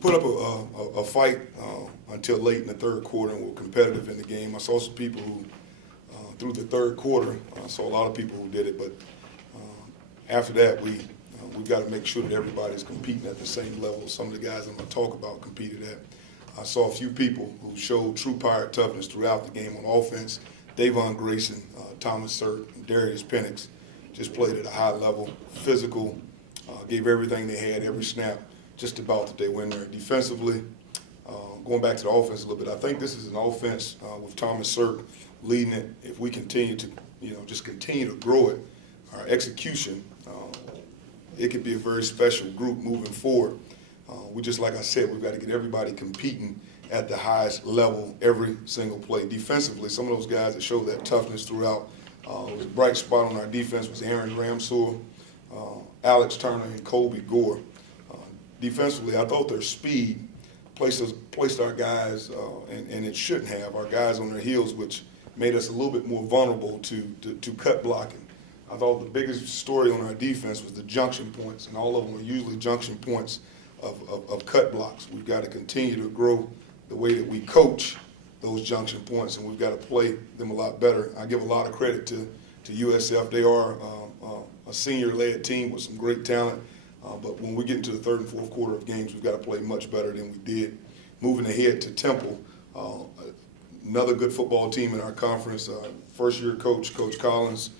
put up a fight until late in the third quarter and were competitive in the game. I saw some people who, through the third quarter, I saw a lot of people who did it, but after that, we've got to make sure that everybody's competing at the same level. Some of the guys I'm going to talk about competed at. I saw a few people who showed true Pirate toughness throughout the game on offense. Davon Grayson, Thomas Sirk, and Darius Penix just played at a high level, physical, gave everything they had, every snap, just about that they win there. Defensively, going back to the offense a little bit, I think this is an offense with Thomas Sirk leading it. If we continue to, just continue to grow it, our execution, it could be a very special group moving forward. We just, like I said, we've got to get everybody competing at the highest level every single play. Defensively, some of those guys that showed that toughness throughout, a bright spot on our defense was Aaron Ramseur, Alex Turner, and Colby Gore. Defensively, I thought their speed placed our guys, and it shouldn't have, our guys on their heels, which made us a little bit more vulnerable to cut blocking. I thought the biggest story on our defense was the junction points, and all of them are usually junction points of cut blocks. We've got to continue to grow the way that we coach those junction points, and we've got to play them a lot better. I give a lot of credit to USF. They are a senior-led team with some great talent, but when we get into the third and fourth quarter of games, we've got to play much better than we did. Moving ahead to Temple, another good football team in our conference. First-year coach, Coach Collins,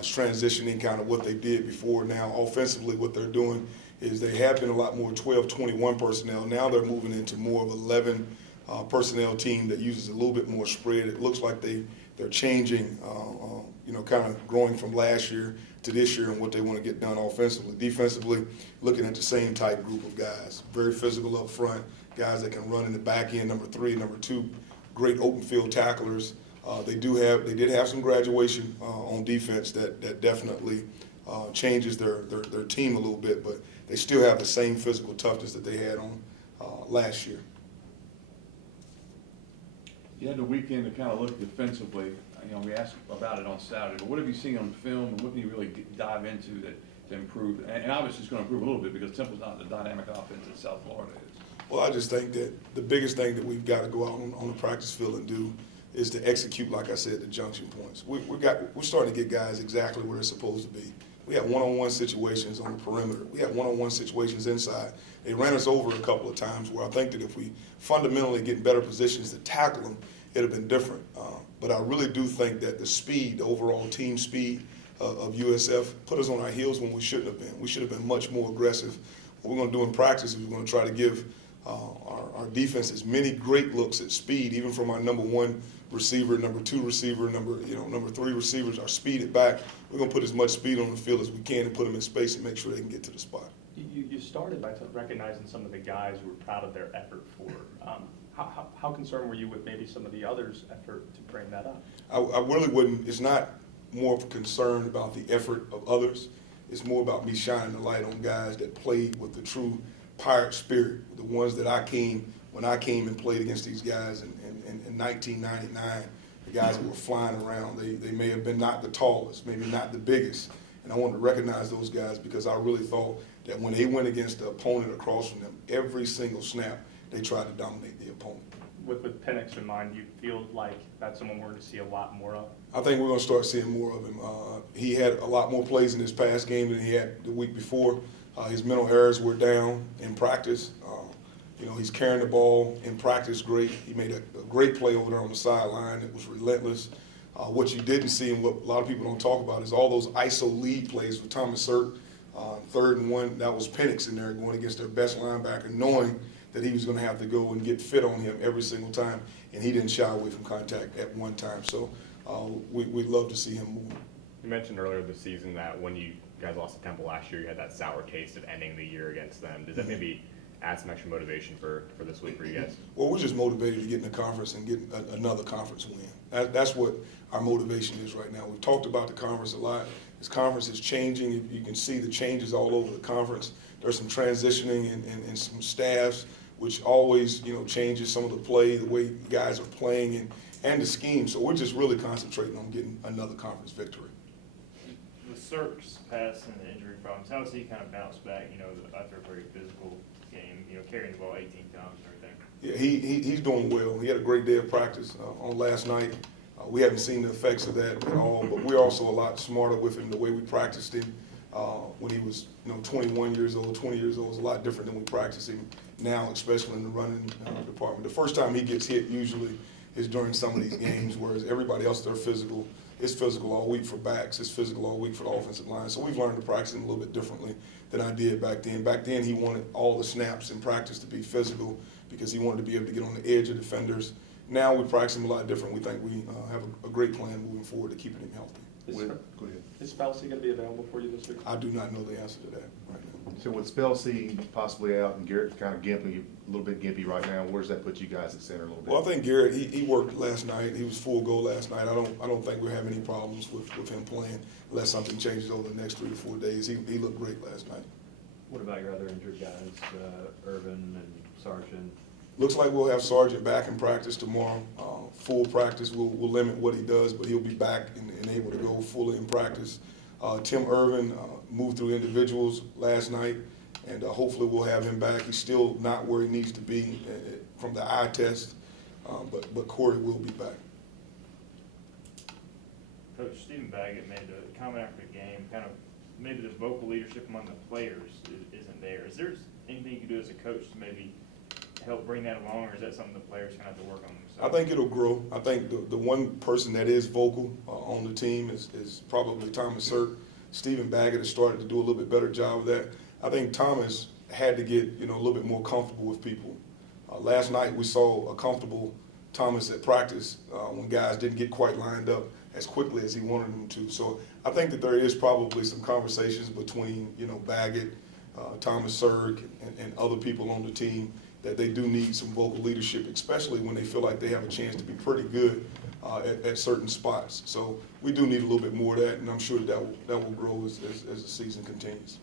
is transitioning kind of what they did before. Now, offensively, what they're doing is they have been a lot more 12-21 personnel. Now they're moving into more of 11 personnel team that uses a little bit more spread. It looks like they're changing, kind of growing from last year to this year and what they want to get done offensively. Defensively, looking at the same type group of guys, very physical up front, guys that can run in the back end, number 3, number 2, great open field tacklers. They did have some graduation on defense that definitely changes their team a little bit, but they still have the same physical toughness that they had on last year. You had the weekend to kind of look defensively. We asked about it on Saturday, but what have you seen on film, and what can you really dive into to improve? And obviously it's going to improve a little bit because Temple's not the dynamic offense that South Florida is. Well, I just think that the biggest thing that we've got to go out on the practice field and do is to execute, like I said, the junction points. We're starting to get guys exactly where they're supposed to be. We had one-on-one situations on the perimeter. We had one-on-one situations inside. They ran us over a couple of times where I think that if we fundamentally get in better positions to tackle them, it would have been different. But I really do think that the speed, the overall team speed of USF put us on our heels when we shouldn't have been. We should have been much more aggressive. What we're going to do in practice is we're going to try to give our defense as many great looks at speed, even from our number 1 receiver, number 2 receiver, number 3 receivers, our speed it back. We're going to put as much speed on the field as we can and put them in space and make sure they can get to the spot. You started by recognizing some of the guys who were proud of their effort for. How concerned were you with maybe some of the others' effort to bring that up? I really wouldn't. It's not more of a concern about the effort of others. It's more about me shining the light on guys that played with the true Pirate spirit, the ones that when I came and played against these guys in 1999, the guys that were flying around. They may have been not the tallest, maybe not the biggest, and I wanted to recognize those guys because I really thought that when they went against the opponent across from them, every single snap, they tried to dominate the opponent. With Penix in mind, do you feel like that's someone we're going to see a lot more of? I think we're going to start seeing more of him. He had a lot more plays in his past game than he had the week before. His mental errors were down in practice. He's carrying the ball in practice great. He made a great play over there on the sideline. It was relentless. What you didn't see and what a lot of people don't talk about is all those ISO lead plays with Thomas Sirk. 3rd and 1, that was Penix in there going against their best linebacker, knowing that he was going to have to go and get fit on him every single time, and he didn't shy away from contact at one time. So we'd love to see him move. You mentioned earlier this season that when you guys lost to Temple last year, you had that sour taste of ending the year against them. Does that maybe add some extra motivation for this week for you guys? Well, we're just motivated to get in the conference and get another conference win. That's what our motivation is right now. We've talked about the conference a lot. This conference is changing. You can see the changes all over the conference. There's some transitioning and some staffs, which always changes some of the play, the way guys are playing, and the scheme. So we're just really concentrating on getting another conference victory. With Sirk's past and the injury problems, how has he kind of bounced back, after a very physical game, carrying the ball 18 times and everything. Yeah, he's doing well. He had a great day of practice on last night. We haven't seen the effects of that at all, but we're also a lot smarter with him. The way we practiced him when he was 21 years old, 20 years old is a lot different than we practice him now, especially in the running department. The first time he gets hit usually is during some of these games, whereas everybody else, they're physical. It's physical all week for backs. It's physical all week for the offensive line. So we've learned to practice him a little bit differently than I did back then. Back then, he wanted all the snaps in practice to be physical because he wanted to be able to get on the edge of defenders. Now we practice him a lot different. We think we have a great plan moving forward to keeping him healthy. Go ahead. Is Spelsy going to be available for you this week? I do not know the answer to that right now. So with Spelsy possibly out and Garrett kind of gimpy, a little bit gimpy right now, where does that put you guys at center a little bit? Well, I think Garrett, he worked last night. He was full go last night. I don't think we're having any problems with him playing unless something changes over the next 3 to 4 days. He looked great last night. What about your other injured guys, Irvin and Sargent? Looks like we'll have Sargent back in practice tomorrow. Full practice, we'll limit what he does, but he'll be back and able to go fully in practice. Tim Irvin moved through individuals last night, and hopefully we'll have him back. He's still not where he needs to be from the eye test, but Corey will be back. Coach Stephen Baggett made a comment after the game, kind of maybe the vocal leadership among the players isn't there. Is there anything you can do as a coach to maybe help bring that along, or is that something the players kind of have to work on themselves? I think it'll grow. I think the one person that is vocal on the team is probably Thomas Sirk. Stephen Baggett has started to do a little bit better job of that. I think Thomas had to get a little bit more comfortable with people. Last night we saw a comfortable Thomas at practice when guys didn't get quite lined up as quickly as he wanted them to. So I think that there is probably some conversations between Baggett, Thomas Sirk, and other people on the team that they do need some vocal leadership, especially when they feel like they have a chance to be pretty good at certain spots. So we do need a little bit more of that, and I'm sure that will grow as the season continues.